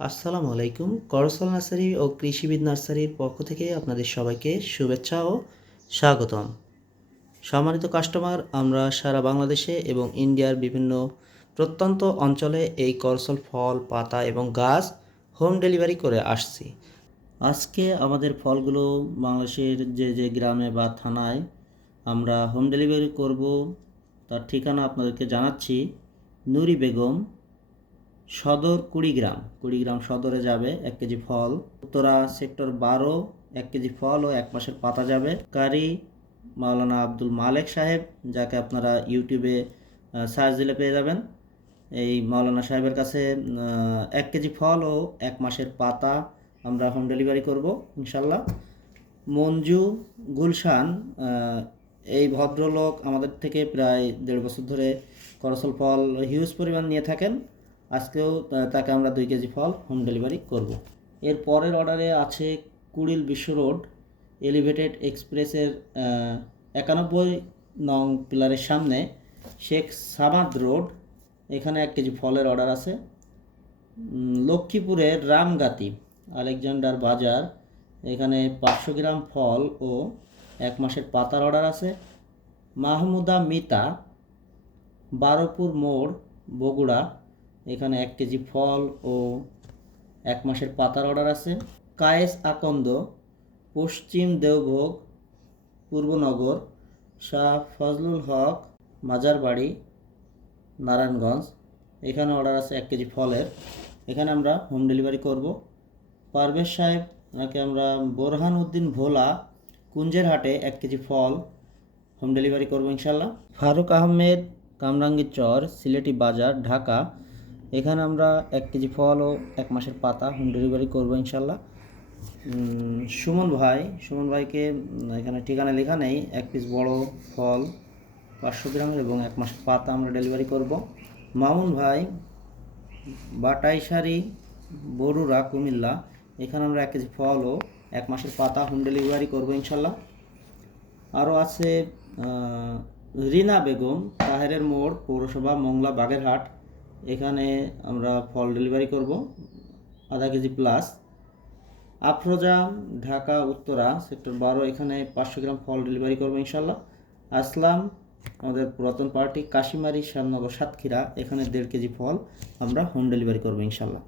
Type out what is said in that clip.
আসসালামু আলাইকুম। করসল নার্সারি ও কৃষিবিদ নার্সারির পক্ষ থেকে আপনাদের সবাইকে শুভেচ্ছা ও স্বাগতম। সম্মানিত কাস্টমার, আমরা সারা বাংলাদেশে এবং ইন্ডিয়ার বিভিন্ন প্রত্যন্ত অঞ্চলে এই করসল ফল, পাতা এবং গাছ হোম ডেলিভারি করে আসছি। আজকে আমাদের ফলগুলো বাংলাদেশের যে গ্রামে বা থানায় আমরা হোম ডেলিভারি করব তার ঠিকানা আপনাদেরকে জানাচ্ছি। নুরি বেগম সদর কুড়িগ্রাম সদরে যাবে 1 কেজি ফল। উত্তরা সেক্টর 12 1 কেজি ফল ও 1 মাসের পাতা যাবে। কারি মাওলানা আব্দুল মালেক সাহেব, যাকে আপনারা ইউটিউবে সার্চ দিলে পেয়ে যাবেন। এই মাওলানা সাহেবের কাছে 1 কেজি ফল ও 1 মাসের পাতা আমরা হোম ডেলিভারি করব ইনশাল্লাহ। মঞ্জু গুলশান, এই ভদ্রলোক আমাদের থেকে প্রায় 1.5 বছর ধরে করসল ফল হিউজ পরিমাণ নিয়ে থাকেন। আজকেও তাকে আমরা 2 কেজি ফল হোম ডেলিভারি করব। এর পরের অর্ডারে আছে কুড়িল বিশ্ব রোড এলিভেটেড এক্সপ্রেসের 91 নং পিলারের সামনে শেখ সামাদ রোড, এখানে 1 কেজি ফলের অর্ডার আছে। লক্ষ্মীপুরের রামগাতি আলেকজান্ডার বাজার, এখানে 500 গ্রাম ফল ও 1 মাসের পাতার অর্ডার আছে। মাহমুদা মিতা বারোপুর মোড় বগুড়া, এখানে 1 কেজি ফল ও 1 মাসের পাতার অর্ডার আছে। কায়েস আকন্দ পশ্চিম দেওভোগ পূর্বনগর, শাহ ফজলুল হক মাজারবাড়ি নারায়ণগঞ্জ, এখানে অর্ডার আছে 1 কেজি ফলের, এখানে আমরা হোম ডেলিভারি করব। পারভেজ সাহেব, ওনাকে আমরা বোরহান উদ্দিন ভোলা কুঞ্জের হাটে 1 কেজি ফল হোম ডেলিভারি করব ইনশাল্লাহ। ফারুক আহমেদ কামরাঙ্গীর চর সিলেটি বাজার ঢাকা, এখানে আমরা 1 কেজি ফল ও 1 মাসের পাতা হোম ডেলিভারি করব ইনশাল্লাহ। সুমন ভাইকে এখানে ঠিকানা লেখা নেই, 1 পিস বড় ফল 500 গ্রামের এবং 1 মাসের পাতা আমরা ডেলিভারি করব। মামুন ভাই বাটাইশাড়ি বরুড়া কুমিল্লা, এখানে আমরা 1 কেজি ফল ও 1 মাসের পাতা হোম ডেলিভারি করব ইনশাল্লাহ। আরও আছে রিনা বেগম তাহেরের মোড় পৌরসভা মোংলা বাগেরহাট, এখানে আমরা ফল ডেলিভারি করব 0.5 KG plus. Afroza Dhaka Uttara sector 12, এখানে 500 গ্রাম ফল ডেলিভারি করবো ইনশাল্লাহ। আসলাম আমাদের পুরাতন পার্টি কাশিমারি শ্যামনগর সাতক্ষীরা, এখানে 1.5 কেজি ফল আমরা হোম ডেলিভারি করবো ইনশাল্লাহ।